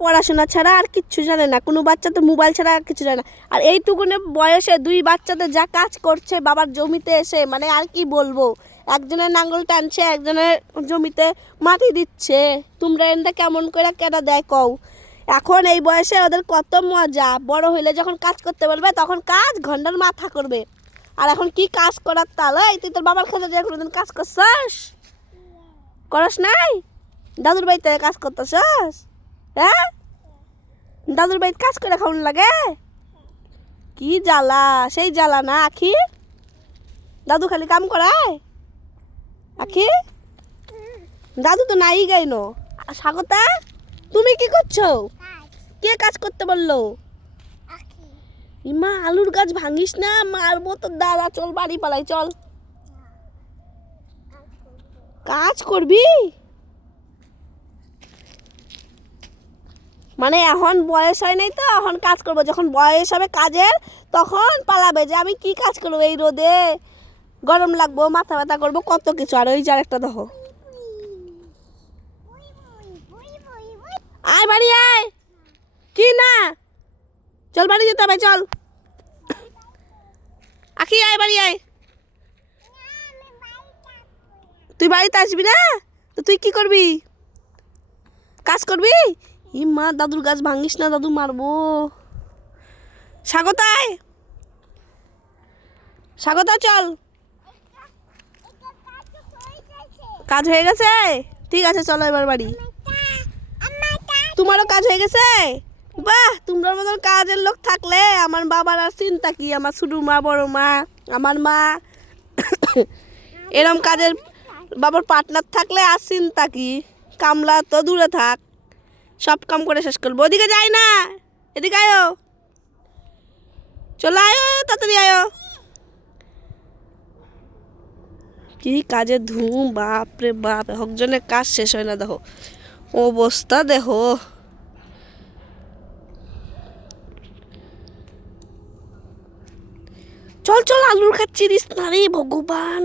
পড়াশোনা ছাড়া আর কিচ্ছু জানে না। কোনো বাচ্চা তো মোবাইল ছাড়া আর কিছু জানে না। আর এইটুকুনে বয়সে দুই বাচ্চাদের যা কাজ করছে, বাবার জমিতে এসে মানে আর কি বলব? একজনের নাঙ্গল টানছে, একজনের জমিতে মাটি দিচ্ছে। তোমরা এনটা কেমন করে কেনা দেয় কও এখন এই বয়সে ওদের কত মজা। বড় হইলে যখন কাজ করতে পারবে, তখন কাজ ঘণ্টার মাথা করবে। আর এখন কি কাজ করার তালে? তুই তোর বাবার খেতে যে কোনোদিন কাজ করছস? করস নাই? দাদুর বাড়িতে কাজ করতেছস? হ্যাঁ? দাদুর বাড়িতে কাজ করে খাওয়ান লাগে? কি জ্বালা, সেই জ্বালা না, আখি? দাদু খালি কাম করায়? আখি? দাদু তো নাই গাইন স্বাগতা, তুমি কি করছ? কে কাজ করতে বলল? ইমা, আলুর গাছ ভাঙিস না, মারবো তো দাদা, চল বাড়ি পালাই, চল। কাজ করবি? মানে এখন বয়স হয় নাই তো, এখন কাজ করব। যখন বয়স হবে কাজের, তখন পালাবে যে আমি কি কাজ করব এই রোদে? গরম লাগবো, মাথা ব্যথা করব, কত কিছু। আর ওই যার একটা দেখো। আয় বাড়ি আয়। কি না? চল বাড়ি যেতে হবে, চল। আখি, আয় বাড়ি আয়। তুই বাড়িতে আসবি না? তো তুই কি করবি? কাজ করবি? ই মা, দাদুর গাছ ভাঙিস না, দাদু মারবো। স্বাগতায় স্বাগতা, চল। কাজ হয়ে গেছে? ঠিক আছে, চলো এবার বাড়ি। তোমারও কাজ হয়ে গেছে? বাহ তোমার মতন কাজের লোক থাকলে আমার বাবার আর চিন্তা কি? আমার ছোটো মা, বড় মা, আমার মা। এরম কাজের বাবার পার্টনার থাকলে আর চিন্তা কি? কামলা তো দূরে থাক। সব কাম করে শেষ করব। ওদিকে যাই না, এদিকে আয়ো। চলো আয়ো, তাড়াতাড়ি আয়ো। কি কাজের ধুম, বাপ রে বাপ, একজনের কাজ শেষ হয় না, দেখো। অবস্থা, দেখো। চল চল, আলুর খাচ্ছি দিস না রে ভগবান।